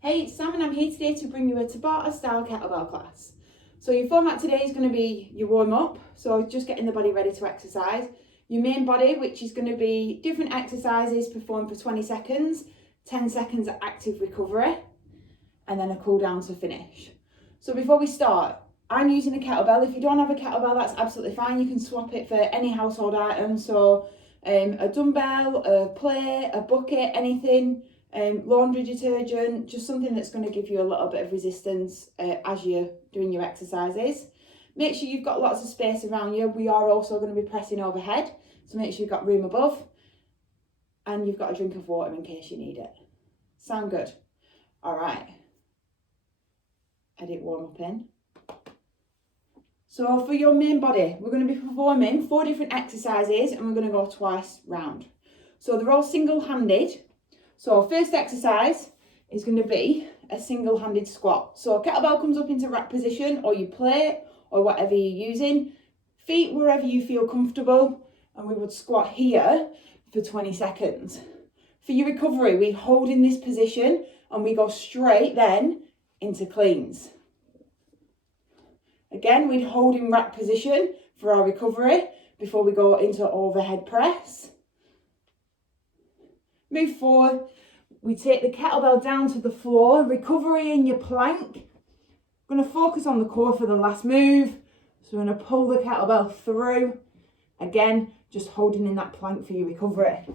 Hey, it's Sam and I'm here today to bring you a Tabata style kettlebell class. So your format today is going to be your warm up, so just getting the body ready to exercise. Your main body, which is going to be different exercises performed for 20 seconds, 10 seconds of active recovery, and then a cool down to finish. So before we start, I'm using a kettlebell. If you don't have a kettlebell, that's absolutely fine. You can swap it for any household item. So a dumbbell, a plate, a bucket, anything. Laundry detergent, just something that's going to give you a little bit of resistance as you're doing your exercises. Make sure you've got lots of space around you. We are also going to be pressing overhead, so make sure you've got room above and you've got a drink of water in case you need it. Sound good? All right. Edit warm up in. So for your main body, we're going to be performing 4 different exercises and we're going to go twice round. So they're all single-handed. So first exercise is going to be a single-handed squat. So kettlebell comes up into rack position or your plate or whatever you're using. Feet wherever you feel comfortable, and we would squat here for 20 seconds. For your recovery, we hold in this position and we go straight then into cleans. Again, we'd hold in rack position for our recovery before we go into overhead press. Move forward, we take the kettlebell down to the floor, recovery in your plank. We're going to focus on the core for the last move. So we're going to pull the kettlebell through. Again, just holding in that plank for your recovery.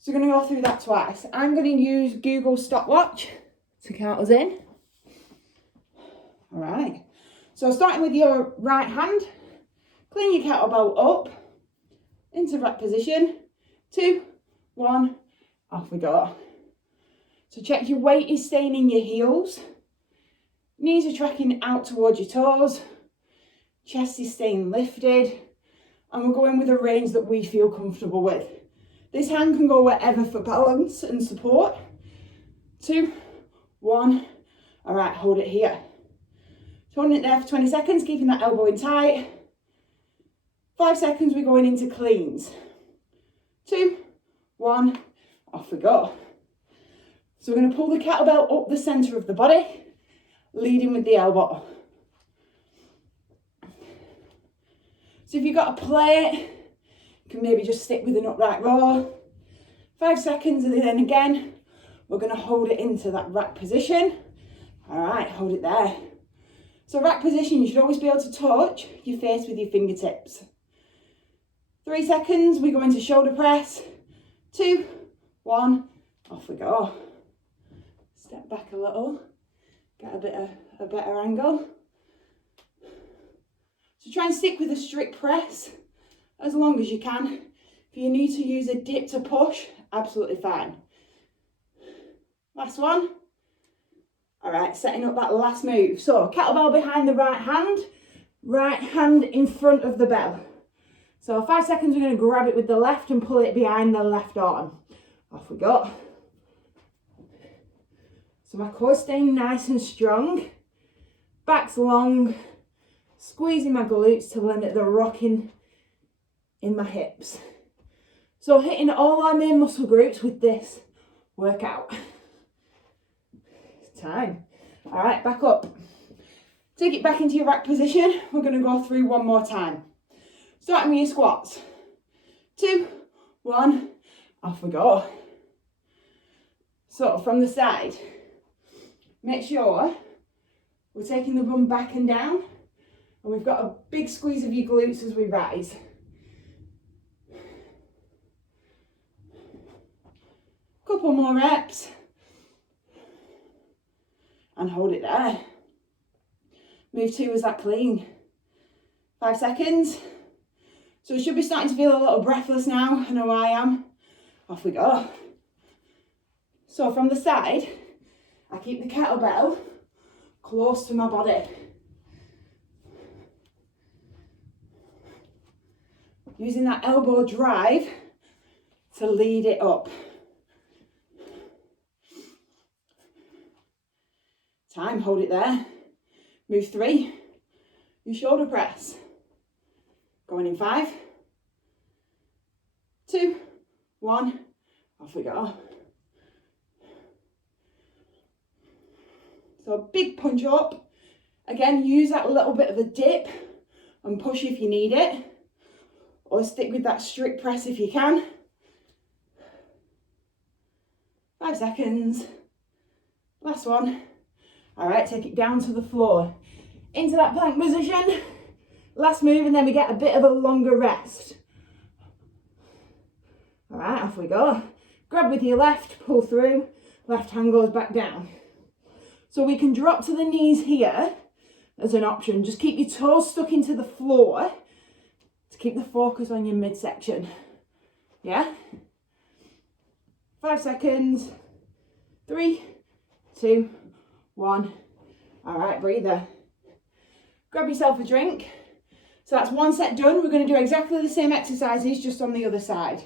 So we're going to go through that twice. I'm going to use Google stopwatch to count us in. All right. So starting with your right hand, clean your kettlebell up into rack position. 2, 1, off we go. So check your weight is staying in your heels. Knees are tracking out towards your toes. Chest is staying lifted. And we're going with a range that we feel comfortable with. This hand can go wherever for balance and support. 2, 1. All right, hold it here. So holding it there for 20 seconds, keeping that elbow in tight. 5 seconds, we're going into cleans. 2, 1, off we go. So we're going to pull the kettlebell up the centre of the body, leading with the elbow. So if you've got a plate, you can maybe just stick with an upright row. 5 seconds, and then again, we're going to hold it into that rack position. All right, hold it there. So rack position, you should always be able to touch your face with your fingertips. 3 seconds, we go into shoulder press. 2, 1, off we go. Step back a little, get a better angle. So try and stick with a strict press as long as you can. If you need to use a dip to push, absolutely fine. Last one. All right, setting up that last move. So kettlebell behind the right hand in front of the bell. So 5 seconds, we're going to grab it with the left and pull it behind the left arm. Off we go. So my core's staying nice and strong. Back's long. Squeezing my glutes to limit the rocking in my hips. So hitting all our main muscle groups with this workout. It's time. All right, back up. Take it back into your rack position. We're going to go through one more time. Starting with your squats. 2, 1, off we go. So from the side, make sure we're taking the bum back and down, and we've got a big squeeze of your glutes as we rise. Couple more reps. And hold it there. Move 2 as that clean. 5 seconds. So we should be starting to feel a little breathless now. I know I am. Off we go. So from the side, I keep the kettlebell close to my body. Using that elbow drive to lead it up. Time, hold it there. Move 3, your shoulder press. Going in 5, 2, 1, off we go. So big punch up. Again, use that little bit of a dip and push if you need it, or stick with that strict press if you can. 5 seconds. Last one. All right, take it down to the floor. Into that plank position. Last move, and then we get a bit of a longer rest. All right, off we go. Grab with your left, pull through. Left hand goes back down. So we can drop to the knees here as an option. Just keep your toes stuck into the floor to keep the focus on your midsection. Yeah? 5 seconds. 3, 2, 1. All right, breather. Grab yourself a drink. So that's one set done. We're going to do exactly the same exercises, just on the other side.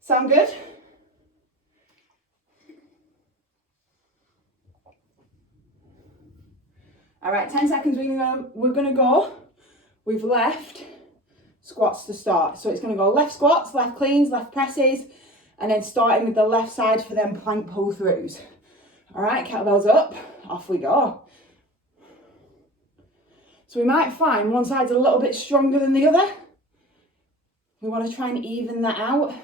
Sound good? All right, 10 seconds, we're gonna go with left squats to start. So it's gonna go left squats, left cleans, left presses, and then starting with the left side for them plank pull throughs. All right, kettlebells up, off we go. So we might find one side's a little bit stronger than the other. We wanna try and even that out.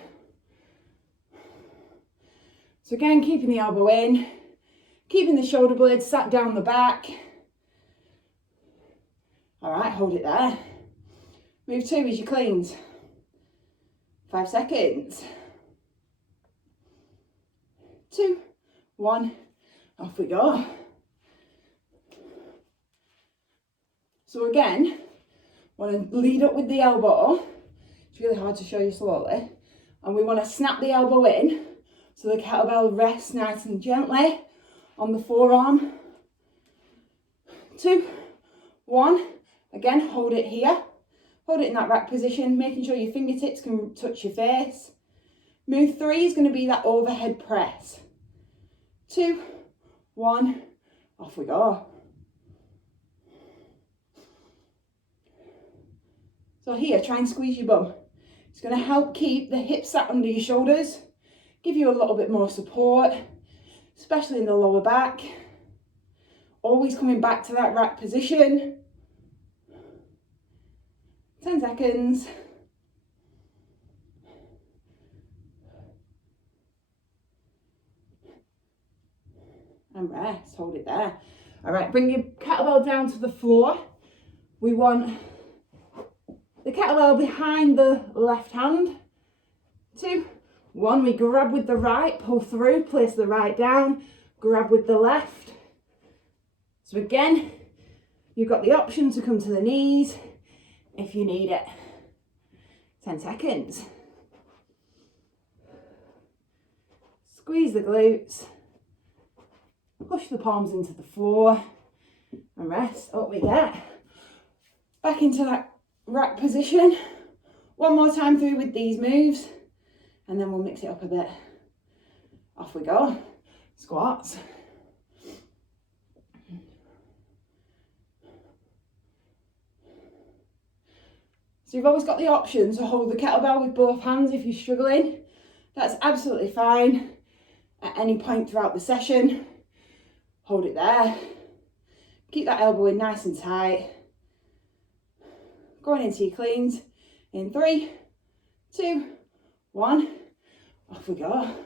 So again, keeping the elbow in, keeping the shoulder blades sat down the back. All right, hold it there. Move 2 is your cleans. 5 seconds. 2, 1, off we go. So again, want to lead up with the elbow. It's really hard to show you slowly. And we want to snap the elbow in so the kettlebell rests nice and gently on the forearm. 2, 1. Again, hold it here. Hold it in that rack position, making sure your fingertips can touch your face. Move 3 is going to be that overhead press. 2, 1, off we go. So here, try and squeeze your bum. It's going to help keep the hips sat under your shoulders, give you a little bit more support, especially in the lower back. Always coming back to that rack position. 10 seconds. And rest, hold it there. All right, bring your kettlebell down to the floor. We want the kettlebell behind the left hand. 2, 1, we grab with the right, pull through, place the right down, grab with the left. So again, you've got the option to come to the knees if you need it. 10 seconds. Squeeze the glutes. Push the palms into the floor and rest. Up we get. Back into that rack position. One more time through with these moves and then we'll mix it up a bit. Off we go. Squats. So you've always got the option to hold the kettlebell with both hands if you're struggling. That's absolutely fine at any point throughout the session. Hold it there. Keep that elbow in nice and tight. Going into your cleans in 3, 2, 1. Off we go.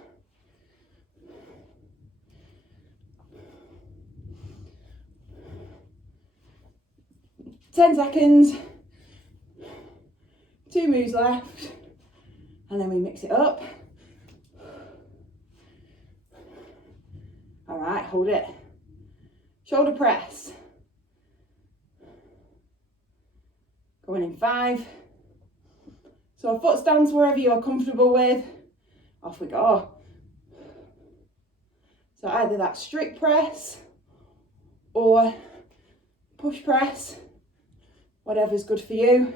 Ten seconds. 2 moves left, and then we mix it up. All right, hold it. Shoulder press. Going in 5. So foot stance wherever you're comfortable with. Off we go. So either that strict press or push press, whatever's good for you.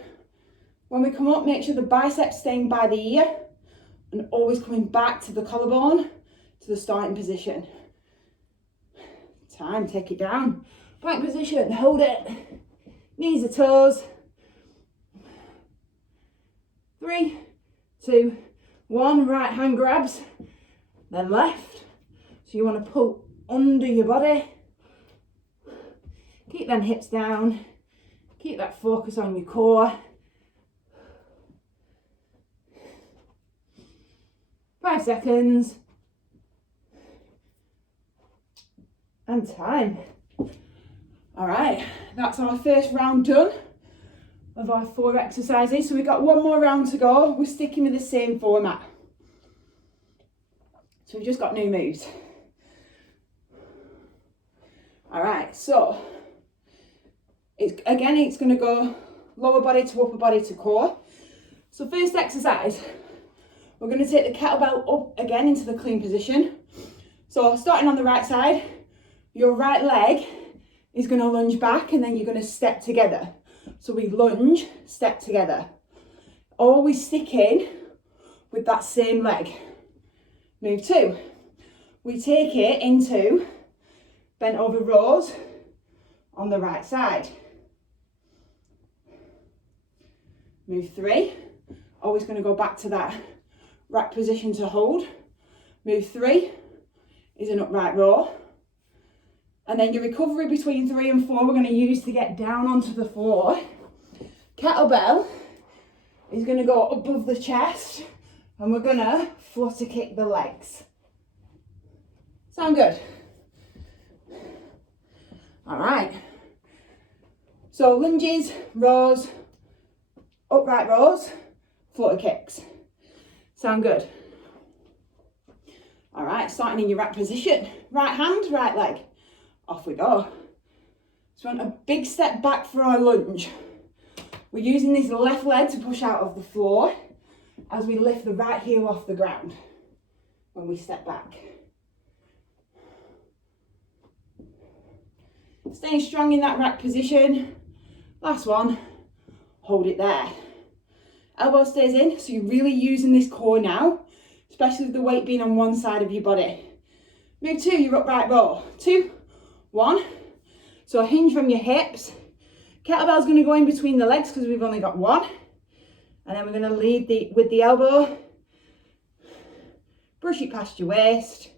When we come up, make sure the biceps staying by the ear and always coming back to the collarbone, to the starting position. Time, take it down. Plank position, hold it. Knees to toes. 3, 2, 1, right hand grabs, then left. So you want to pull under your body Keep them hips down. Keep that focus on your core. 5 seconds. And time. All right, that's our first round done of our 4 exercises. So we've got 1 more round to go. We're sticking with the same format. So we've just got new moves. All right, so it's going to go lower body to upper body to core. So first exercise, we're going to take the kettlebell up again into the clean position. So starting on the right side, your right leg is going to lunge back and then you're going to step together. So we lunge, step together. Always sticking with that same leg. Move 2. We take it into bent over rows on the right side. Move 3. Always going to go back to that rack position to hold. Move 3 is an upright row. And then your recovery between 3 and 4 we're going to use to get down onto the floor. Kettlebell is going to go above the chest and we're going to flutter kick the legs. Sound good? All right. So lunges, rows, upright rows, flutter kicks. Sound good? All right, starting in your rack position. Right hand, right leg. Off we go. So we want a big step back for our lunge. We're using this left leg to push out of the floor as we lift the right heel off the ground when we step back. Staying strong in that rack position. Last one, hold it there. Elbow stays in, so you're really using this core now, especially with the weight being on one side of your body. Move 2, your upright row. 2, 1. So hinge from your hips. Kettlebell's going to go in between the legs because we've only got 1. And then we're going to lead with the elbow. Brush it past your waist.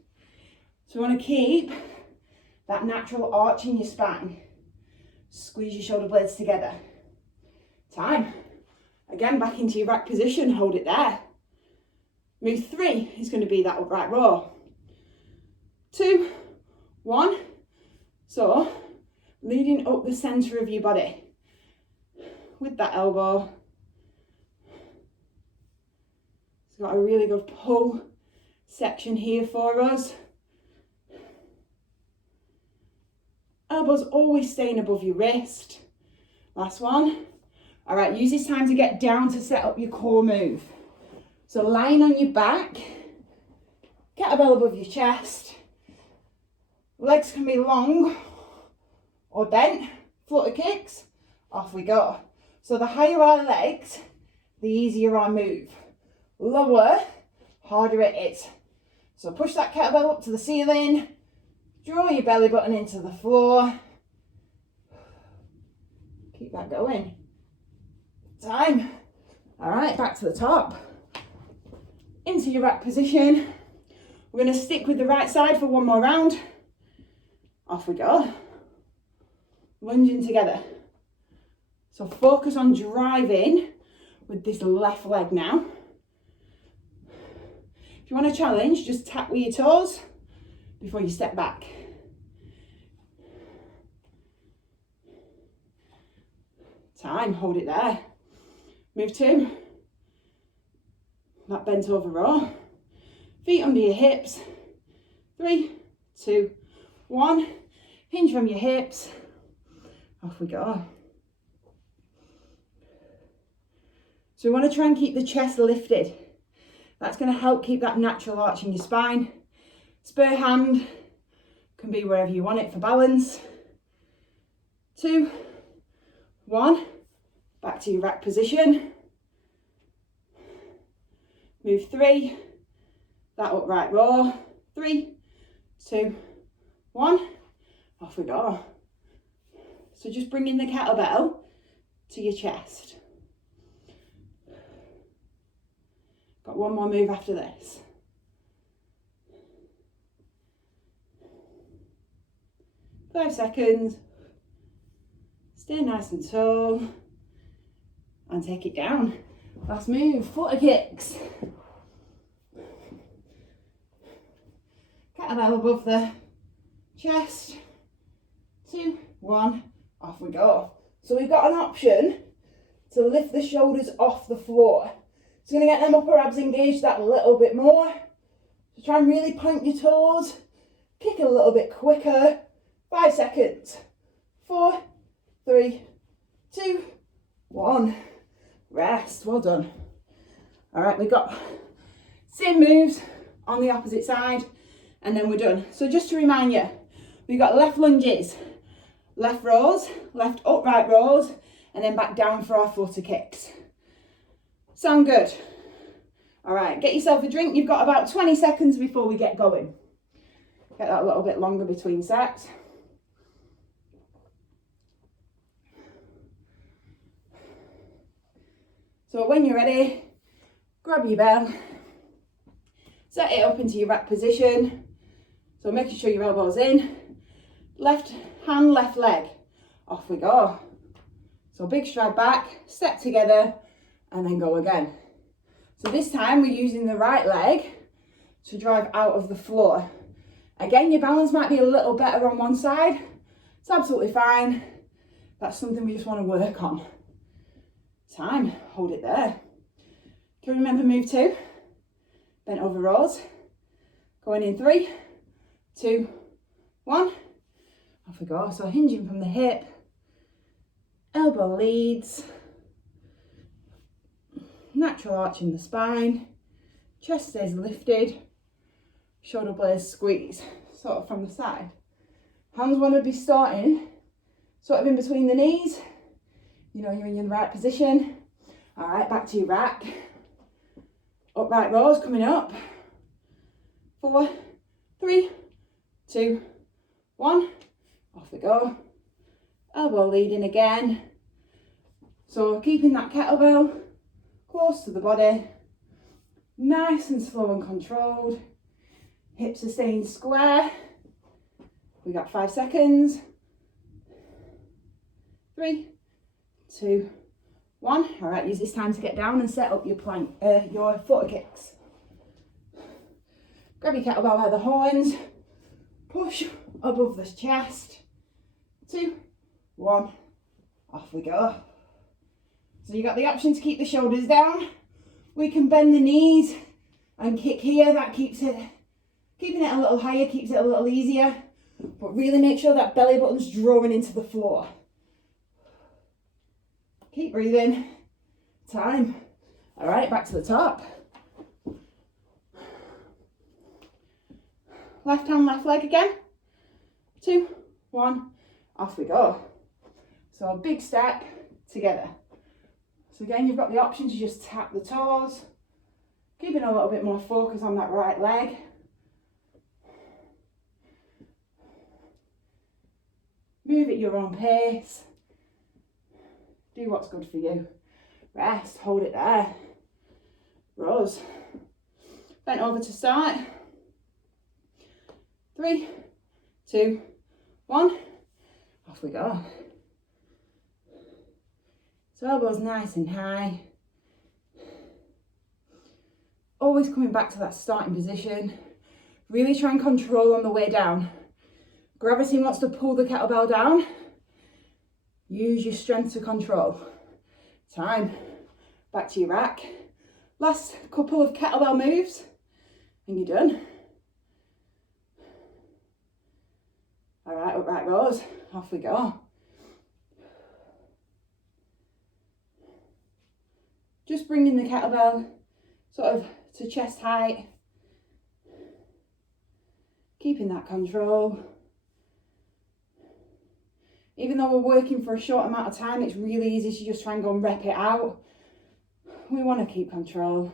So we want to keep that natural arch in your spine. Squeeze your shoulder blades together. Time. Again, back into your rack position, hold it there. Move 3 is going to be that upright row. 2, 1. So, leading up the centre of your body with that elbow. It's got a really good pull section here for us. Elbows always staying above your wrist. Last one. All right, use this time to get down to set up your core move. So lying on your back, kettlebell above your chest. Legs can be long or bent, flutter kicks, off we go. So the higher our legs, the easier our move. Lower, harder it is. So push that kettlebell up to the ceiling, draw your belly button into the floor. Keep that going. Time. All right, back to the top. Into your rack position. We're going to stick with the right side for 1 more round. Off we go. Lunging together. So focus on driving with this left leg now. If you want to challenge, just tap with your toes before you step back. Time, hold it there. Move 2. That bent over row. Feet under your hips. 3, 2, 1. Hinge from your hips. Off we go. So we want to try and keep the chest lifted. That's going to help keep that natural arch in your spine. Spare hand can be wherever you want it for balance. 2, 1. Back to your rack position. Move 3. That upright row. 3, 2, 1. Off we go. So just bringing the kettlebell to your chest. Got 1 more move after this. Five seconds. Stay nice and tall. And take it down. Last move, footer kicks. Kettlebell above the chest. 2, 1, off we go. So we've got an option to lift the shoulders off the floor. It's going to get them upper abs engaged that little bit more. So try and really point your toes. Kick a little bit quicker. 5 seconds. 4, 3, 2, 1. Rest. Well done. All right, we've got same moves on the opposite side, and then we're done. So just to remind you, we've got left lunges, left rows, left upright rows, and then back down for our footer kicks. Sound good? All right, get yourself a drink. You've got about 20 seconds before we get going. Get that a little bit longer between sets. So when you're ready, grab your bell, set it up into your rack position. So making sure your elbow's in, left hand, left leg, off we go. So big stride back, step together, and then go again. So this time we're using the right leg to drive out of the floor. Again, your balance might be a little better on one side. It's absolutely fine. That's something we just want to work on. Time, hold it there. Can you remember move 2? Bent over rows. Going in 3, 2, 1. Off we go. So hinging from the hip. Elbow leads. Natural arch in the spine. Chest stays lifted. Shoulder blades squeeze. Sort of from the side. Hands want to be starting sort of in between the knees. You know you're in the right position. All right, back to your rack. Upright rows coming up. 4, 3, 2, 1. Off we go. Elbow leading again. So keeping that kettlebell close to the body. Nice and slow and controlled. Hips are staying square. We got 5 seconds. 3, 2, 1. All right, use this time to get down and set up your plank, your footer kicks. Grab your kettlebell by the horns, push above the chest. 2, 1, off we go. So you got the option to keep the shoulders down. We can bend the knees and kick here. That keeps it, keeping it a little higher, keeps it a little easier. But really make sure that belly button's drawing into the floor. Keep breathing. Time. All right, back to the top. Left hand, left leg again. 2, 1, off we go. So a big step together. So again, you've got the option to just tap the toes, keeping a little bit more focus on that right leg. Move at your own pace. Do what's good for you. Rest, hold it there. Rows. Bent over to start. 3, 2, 1. Off we go. So elbows nice and high. Always coming back to that starting position. Really try and control on the way down. Gravity wants to pull the kettlebell down. Use your strength to control. Time. Back to your rack. Last couple of kettlebell moves and you're done. All right, upright rows. Off we go. Just bringing the kettlebell sort of to chest height. Keeping that control. Even though we're working for a short amount of time, it's really easy to just try and go and rep it out. We want to keep control.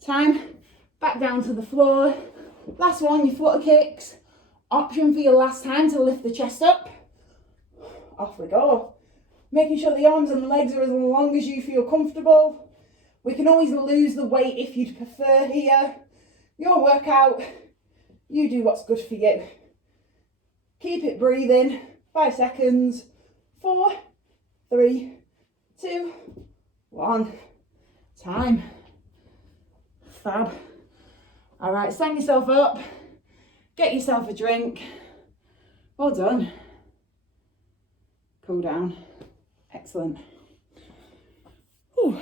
Time, back down to the floor. Last one, your footer kicks. Option for your last time to lift the chest up. Off we go. Making sure the arms and the legs are as long as you feel comfortable. We can always lose the weight if you'd prefer here. Your workout, you do what's good for you. Keep it breathing. 5 seconds. 4, 3, 2, 1. Time. Fab. All right, stand yourself up. Get yourself a drink. Well done. Cool down. Excellent. Whew.